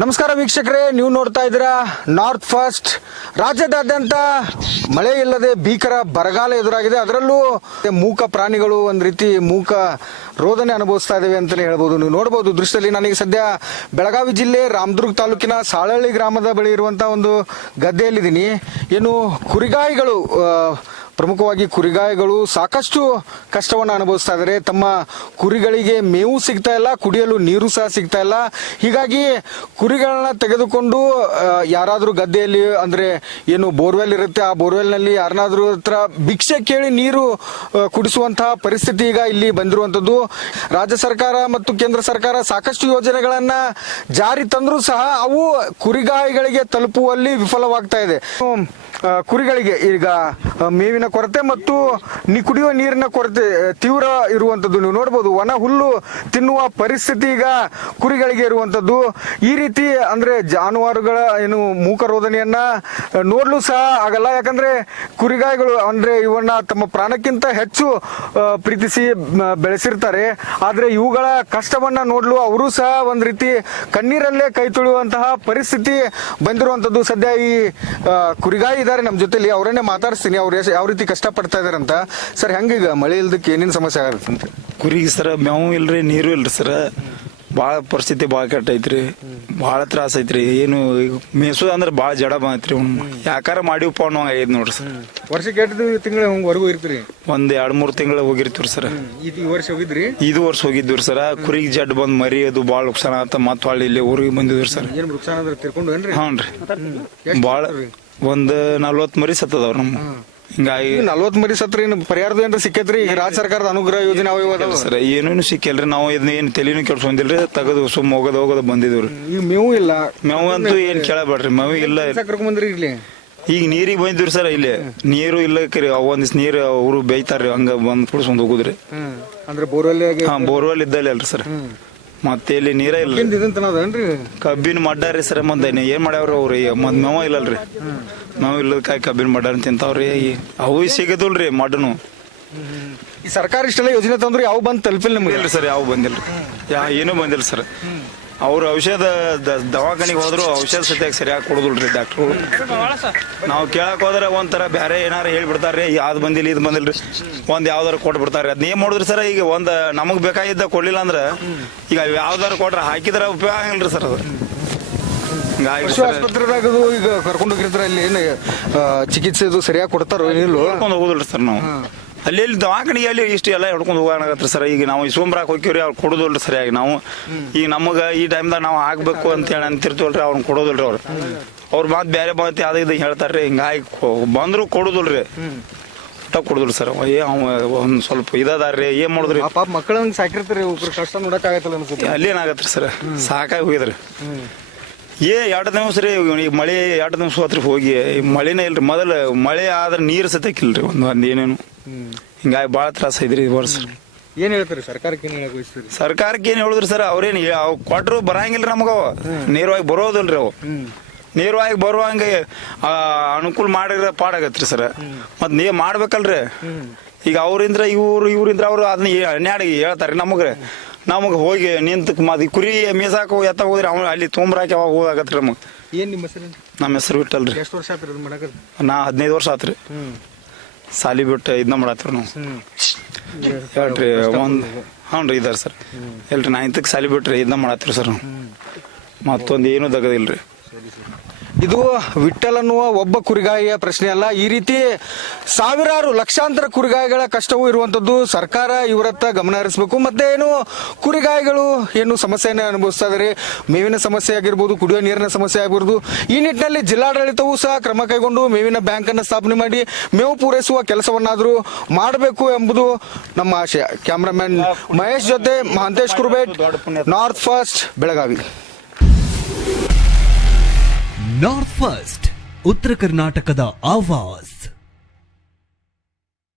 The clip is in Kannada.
ನಮಸ್ಕಾರ ವೀಕ್ಷಕರೇ, ನೀವು ನೋಡ್ತಾ ಇದ್ದೀರಾ ನಾರ್ತ್ ಫಸ್ಟ್. ರಾಜ್ಯದಾದ್ಯಂತ ಮಳೆ ಇಲ್ಲದೆ ಭೀಕರ ಬರಗಾಲ ಎದುರಾಗಿದೆ. ಅದರಲ್ಲೂ ಮೂಕ ಪ್ರಾಣಿಗಳು ಒಂದು ರೀತಿ ಮೂಕ ರೋದನೆ ಅನುಭವಿಸ್ತಾ ಇದ್ದೇವೆ ಅಂತಲೇ ಹೇಳ್ಬೋದು. ನೀವು ನೋಡಬಹುದು ದೃಶ್ಯದಲ್ಲಿ. ನನಗೆ ಸದ್ಯ ಬೆಳಗಾವಿ ಜಿಲ್ಲೆ ರಾಮದುರ್ಗ ತಾಲೂಕಿನ ಸಾಳಹಳ್ಳಿ ಗ್ರಾಮದ ಬಳಿ ಇರುವಂತಹ ಒಂದು ಗದ್ದೆಯಲ್ಲಿದ್ದೀನಿ. ಏನು ಕುರಿಗಾಯಿಗಳು, ಪ್ರಮುಖವಾಗಿ ಕುರಿಗಾಯಿಗಳು ಸಾಕಷ್ಟು ಕಷ್ಟವನ್ನು ಅನುಭವಿಸ್ತಾ ಇದ್ದಾರೆ. ತಮ್ಮ ಕುರಿಗಳಿಗೆ ಮೇವು ಸಿಗ್ತಾ ಇಲ್ಲ, ಕುಡಿಯಲು ನೀರು ಸಹ ಸಿಗ್ತಾ ಇಲ್ಲ. ಹೀಗಾಗಿ ಕುರಿಗಳನ್ನ ತೆಗೆದುಕೊಂಡು ಯಾರಾದರೂ ಗದ್ದೆಯಲ್ಲಿ, ಅಂದ್ರೆ ಏನು ಬೋರ್ವೆಲ್ ಇರುತ್ತೆ, ಆ ಬೋರ್ವೆಲ್ನಲ್ಲಿ ಯಾರನ್ನಾದ್ರೂ ಹತ್ರ ಭಿಕ್ಷೆ ಕೇಳಿ ನೀರು ಕುಡಿಸುವಂತಹ ಪರಿಸ್ಥಿತಿ ಈಗ ಇಲ್ಲಿ ಬಂದಿರುವಂತದ್ದು. ರಾಜ್ಯ ಸರ್ಕಾರ ಮತ್ತು ಕೇಂದ್ರ ಸರ್ಕಾರ ಸಾಕಷ್ಟು ಯೋಜನೆಗಳನ್ನ ಜಾರಿ ತಂದರೂ ಸಹ ಅವು ಕುರಿಗಾಯಿಗಳಿಗೆ ತಲುಪುವಲ್ಲಿ ವಿಫಲವಾಗ್ತಾ ಇದೆ. ಕುರಿಗಳಿಗೆ ಈಗ ಮೇವಿನ ಕೊರತೆ ಮತ್ತು ಕುಡಿಯುವ ನೀರಿನ ಕೊರತೆ ತೀವ್ರ ಇರುವಂತದ್ದು. ನೀವು ನೋಡಬಹುದು, ಒಣ ಹುಲ್ಲು ತಿನ್ನುವ ಪರಿಸ್ಥಿತಿ ಈಗ ಕುರಿಗಳಿಗೆ ಇರುವಂತದ್ದು. ಈ ರೀತಿ ಅಂದ್ರೆ ಜಾನುವಾರುಗಳ ಏನು ಮೂಕ ರೋದನೆಯನ್ನ ನೋಡ್ಲು ಸಹ ಆಗಲ್ಲ. ಯಾಕಂದ್ರೆ ಕುರಿಗಾಯಿಗಳು ಅಂದ್ರೆ ಇವನ್ನ ತಮ್ಮ ಪ್ರಾಣಕ್ಕಿಂತ ಹೆಚ್ಚು ಪ್ರೀತಿಸಿ ಬೆಳೆಸಿರ್ತಾರೆ. ಆದ್ರೆ ಇವುಗಳ ಕಷ್ಟವನ್ನ ನೋಡ್ಲು ಅವರು ಸಹ ಒಂದ್ ರೀತಿ ಕಣ್ಣೀರಲ್ಲೇ ಕೈ ತೊಳೆಯುವಂತಹ ಪರಿಸ್ಥಿತಿ ಬಂದಿರುವಂತದ್ದು. ಸದ್ಯ ಈ ಕುರಿಗಾಯಿ ಇದ್ದಾರೆ ನಮ್ಮ ಜೊತೆಲಿ, ಅವರನ್ನೇ ಮಾತಾಡಿಸ್ತೀನಿ. ಅವ್ರು ಯಾವ ರೀತಿ ಕಷ್ಟ ಪಡ್ತಾ ಇದಾರೆ ಅಂತ. ಸರ್, ಹೆಂಗೀಗ ಮಳೆ ಇಲ್ದಕ್ಕೆ ಏನೇನು ಸಮಸ್ಯೆ ಆಗತ್ತೆ ಅಂತ? ಕುರಿಗೆ ಸರ ಮೇವು ಇಲ್ರಿ, ನೀರು ಇಲ್ರಿ ಸರ. ಭಾಳ ಪರಿಸ್ಥಿತಿ ಭಾಳ ಕೆಟ್ಟ ಐತ್ರಿ, ಭಾಳ ತ್ರಾಸ ಐತ್ರಿ. ಏನು ಮೇಸೋದು ಅಂದ್ರೆ ಭಾಳ ಜಡ ಬಂದೈತ್ರಿ. ಯಾಕಾರ ಮಾಡಿವಪ್ಪ ಅನ್ನೋ ಆಗೈತಿ ನೋಡ್ರಿ ಸರ್. ವರ್ಷಕ್ಕೆ ಎಷ್ಟು ತಿಂಗಳ ಹೊರಗೂ ಇರ್ತೀರಿ? ಒಂದ್ 2-3 ತಿಂಗಳ ಹೋಗಿರ್ತೀವಿ ಸರ್. ಈ ವರ್ಷ ಹೋಗಿದ್ರಿ? ಇದು ವರ್ಷ ಹೋಗಿದ್ವಿ ಸರ್. ಕುರಿಗೆ ಜಡ್ ಬಂದ್ ಮರಿ ಅದು ಭಾಳ ನುಕ್ಸಾನ ಆತ. ಮತ್ ಹೊಳ್ಳಿ ಇಲ್ಲಿ ಊರಿಗೆ ಬಂದಿದ್ವಿ ಸರ್. ಏನ್ ನುಕ್ಸಾನ ಅಂದ್ರೆ ತಿರ್ಕೊಂಡು ಏನ್ರಿ? ಹ್ಞೂ ಭಾಳ ಒಂದ್ 40 ಮರಿ ಸತ್ತದವ್ರ ನಮ್ಮ. ಹಿಂಗಾಗಿ 40 ಮರಿ ಸತ್ರಿ ಪರಿಹಾರದ ಏನ್ರ ಸಿಕ್ಕೈತ್ರಿ? ಈಗ ರಾಜ್ಯ ಸರ್ಕಾರದ ಅನುಗ್ರಹ ಯೋಜನೆ ಸರ್ ಏನೇನು ಸಿಕ್ಕಿಲ್ರಿ. ನಾವು ಇದನ್ನ ಏನ್ ತಲೆನೂ ಕೆಡ್ಸೊಂದಿಲ್ರಿ. ತೆಗೆದು ಸುಮ್ ಹೋಗೋದು ಬಂದಿದ್ವಿ. ಈಗ ಮೇವು ಇಲ್ಲ, ಮೇವು ಅಂತೂ ಏನ್ ಕೇಳಬೇಡ್ರಿ. ಮೇವು ಇಲ್ಲ. ಬಂದ್ರಿ ಇಲ್ಲಿ ಈಗ ನೀರಿಗೆ ಬಂದಿವ್ರಿ ಸರ್. ಇಲ್ಲಿ ನೀರು ಇಲ್ಲ ಕರಿ. ಒಂದಿವ್ಸ ನೀರು ಅವರು ಬೇಯ್ತಾರ್ರಿ, ಹಂಗ ಬಂದ್ ಕುಡಿಸ್ಕೊಂಡ್ ಹೋಗುದ್ರಿ. ಅಂದ್ರೆ ಬೋರ್ವೆಲ್? ಹಾ, ಬೋರ್ವೆಲ್ ಇದ್ದಲ್ಲಿ ಅಲ್ರಿ ಸರ್. ಮತ್ತೆ ಇಲ್ಲಿ ನೀರ ಇಲ್ಲ. ಕಬ್ಬಿನ ಮಡ್ಡಾರಿ ಸರ್. ಮತ್ತೆ ಏನ್ ಮಾಡ್ಯಾವ್ರಿ ಅವ್ರಿ? ಮತ್ ಮೇವ ಇಲ್ಲಲ್ರಿ. ಮೇವ್ ಇಲ್ಲದಕ್ಕಾಗಿ ಕಬ್ಬಿನ ಮಡ್ಡಾರಿ ತಿಂತಾವ್ರಿ. ಅವು ಸಿಗದಲ್ರಿ ಮಡ್ಡನು. ಈ ಸರ್ಕಾರ ಇಷ್ಟೆಲ್ಲ ಯೋಜನೆ ತಂದ್ರು ಯಾವ ಬಂದ್ ತಲುಪಿಲ್ಲ ನಿಮ್ಗೆ? ಸರ್ ಯಾವ ಬಂದಿಲ್ರಿ, ಏನೂ ಬಂದಿಲ್ಲ ಸರ್. ಅವ್ರ ಔಷಧ ದವಾಖಾನಿಗೆ ಹೋದ್ರು ಔಷಧ ಸತ್ಯಾಗ ಸರಿಯಾಗಿ ಕೊಡುದಿಲ್ರಿ ಡಾಕ್ಟ್ರು. ನಾವು ಕೇಳಕ್ ಹೋದ್ರೆ ಒಂಥರ ಬೇರೆ ಏನಾರ ಹೇಳ್ಬಿಡ್ತಾರ್ರಿ. ಯಾವ್ದು ಬಂದಿಲ್ಲ, ಇದು ಬಂದಿಲ್ರಿ, ಒಂದ್ ಯಾವ್ದಾರು ಕೊಟ್ಬಿಡ್ತಾರ್ರಿ. ಅದ್ನ ಏನ್ ಮಾಡಿದ್ರಿ ಸರ್? ಈಗ ಒಂದ್ ನಮಗ್ ಬೇಕಾಗಿದ್ದ ಕೊಡ್ಲಿಲ್ಲ ಅಂದ್ರ ಈಗ ಯಾವ್ದಾರು ಕೊಟ್ರ ಹಾಕಿದ್ರ ಉಪಯೋಗ ಆಗಿಲ್ರಿ ಸರ್. ಅದು ಆಸ್ಪತ್ರೆದಾಗ ಈಗ ಕರ್ಕೊಂಡು ಹೋಗಿರ್ತಾರ, ಅಲ್ಲಿ ಏನ್ ಚಿಕಿತ್ಸೆ ಸರಿಯಾಗಿ ಕೊಡ್ತಾರ? ಕರ್ಕೊಂಡು ಹೋಗುದಿಲ್ರಿ ಸರ್. ನಾವು ಅಲ್ಲಿ ದವಾಖಾನಿಗೆ ಅಲ್ಲಿ ಇಷ್ಟು ಎಲ್ಲ ಹಿಡ್ಕೊಂಡು ಹೋಗೋಣಗತ್ರಿ ಸರ್. ಈಗ ನಾವು ಸೋಮರಾಕ್ ಹೋಗ್ತೀವ್ರಿ, ಅವ್ರು ಕೊಡೋದಿಲ್ರಿ ಸರಿಯಾಗಿ. ನಾವು ಈಗ ನಮಗ ಈ ಟೈಮ್ದಾಗ ನಾವು ಆಗ್ಬೇಕು ಅಂತ ಹೇಳಿ ಅಂತಿರ್ತೀವಲ್ರಿ, ಅವ್ರನ್ನ ಕೊಡೋದಿಲ್ರಿ. ಅವ್ರು ಮಾತು ಬೇರೆ ಮಾತು ಯಾವ್ದು ಇದು ಹೇಳ್ತಾರ್ರಿ. ಹಿಂಗಾಗಿ ಬಂದ್ರು ಕೊಡುದಿಲ್ರಿ, ಕೊಡುದಿಲ್ಲ ಸರ್. ಒಂದ್ ಸ್ವಲ್ಪ ಇದದಾರ್ರಿ, ಏನ್ ಮಾಡುದ್ರಿ? ಪಾಪ ಮಕ್ಕಳನ್ನ ಸಾಕಿರ್ತೀರಿ, ಕಷ್ಟ ನೋಡಕ್ ಆಗತ್ತಲ್ಲ ಅನ್ಸುತ್ತೆ. ಅಲ್ಲೇನಾಗತ್ರಿ ಸರ್, ಸಾಕಾಗಿ ಹೋಗಿದ್ರಿ. 2 ದಿವಸ ರೀ ಈಗ ಮಳೆ 2 ದಿವಸ ಹೋತ್ರಿ ಹೋಗಿ. ಮಳೆನೇ ಇಲ್ರಿ. ಮೊದಲ ಮಳೆ ಆದ್ರೆ ನೀರು ಸತ್ಯಕ್ಕಿಲ್ರಿ ಒಂದ್ ಏನೇನು. ಹಿಂಗಾಗಿ ಬಾಳ ತ್ರಾಸ ಐತ್ರಿ ಈ ವರ್ಷ. ಏನ್ ಹೇಳ್ತಾರೆ ಸರ್ಕಾರಕ್ಕೆ? ಸರ್ಕಾರಕ್ಕೆ ಏನ್ ಹೇಳಿದ್ರಿ ಸರ್? ಅವ್ರೇನ್ ಕೊಟ್ರು ಬರಂಗಿಲ್ರಿ ನಮಗ. ನೇರವಾಗಿ ಬರೋದಿಲ್ರಿ ಅವು. ನೇರವಾಗಿ ಬರುವಂಗ ಅನುಕೂಲ ಮಾಡಿದ್ರೆ ಪಾಡಾಗತ್ರಿ ಸರ್. ಮತ್ ನೀವ್ ಮಾಡ್ಬೇಕಲ್ರಿ. ಈಗ ಅವ್ರಿಂದ ಇವ್ರಿಂದ ಅವ್ರು ಅದನ್ನ ಅನ್ಯಾಡಿಗೆ ಹೇಳ್ತಾರ್ರಿ ನಮಗ್ರಿ. ನಮಗ್ ಹೋಗಿ ನಿಂತ ಕುರಿ ಮೇಸಾಕ ಎತ್ತ ಹೋದ್ರಿ ಅವ್ನು ಅಲ್ಲಿ ತೊಂಬರಾಕಿ ಅವಾಗ ಹೋದಾಗತ್ರಿ ನಮಗ್. ಏನ್ ನಿಮ್ಮ ಹೆಸರು? ನಮ್ಮ ಹೆಸರು ಬಿಟ್ಟಲ್ರಿ. ಎಷ್ಟು ವರ್ಷ ಆತ್ರಿ ಮಾಡಕ? ನಾ 15 ವರ್ಷ ಆತ್ರಿ. ಸಾಲಿ ಬಿಟ್ಟು ಇದನ್ನ ಮಾಡತ್ರಿ ನಾವು. ಹೇಳ್ರಿ ಹ್ಞೂ ಇದಾರ ಸರ್. ಎಲ್ರಿ 9th ಸಾಲಿ ಬಿಟ್ರಿ ಇದನ್ನ ಮಾಡತ್ರಿ ಸರ್. ಮತ್ತೊಂದು ಏನು ದಗದಿಲ್ರಿ. ಇದು ವಿಠಲ್ ಅನ್ನುವ ಒಬ್ಬ ಕುರಿಗಾಯಿಯ ಪ್ರಶ್ನೆ ಅಲ್ಲ. ಈ ರೀತಿ ಸಾವಿರಾರು ಲಕ್ಷಾಂತರ ಕುರಿಗಾಯಿಗಳ ಕಷ್ಟವೂ ಇರುವಂತದ್ದು. ಸರ್ಕಾರ ಇವರತ್ತ ಗಮನ ಹರಿಸಬೇಕು. ಮತ್ತೆ ಏನು ಕುರಿಗಾಯಿಗಳು ಏನು ಸಮಸ್ಯೆಯನ್ನು ಅನುಭವಿಸ್ತಾ ಇದ್ದಾರೆ, ಮೇವಿನ ಸಮಸ್ಯೆ ಆಗಿರ್ಬೋದು, ಕುಡಿಯುವ ನೀರಿನ ಸಮಸ್ಯೆ ಆಗಿರ್ಬೋದು. ಈ ನಿಟ್ಟಿನಲ್ಲಿ ಜಿಲ್ಲಾಡಳಿತವೂ ಸಹ ಕ್ರಮ ಕೈಗೊಂಡು ಮೇವಿನ ಬ್ಯಾಂಕ್ ಅನ್ನು ಸ್ಥಾಪನೆ ಮಾಡಿ ಮೇವು ಪೂರೈಸುವ ಕೆಲಸವನ್ನಾದರೂ ಮಾಡಬೇಕು ಎಂಬುದು ನಮ್ಮ ಆಶಯ. ಕ್ಯಾಮ್ರಾಮನ್ ಮಹೇಶ್ ಜೊತೆ Mahantesh Kurubet, north first, Belagavi. North first, ಉತ್ತರ ಕರ್ನಾಟಕದ ಆವಾಜ್.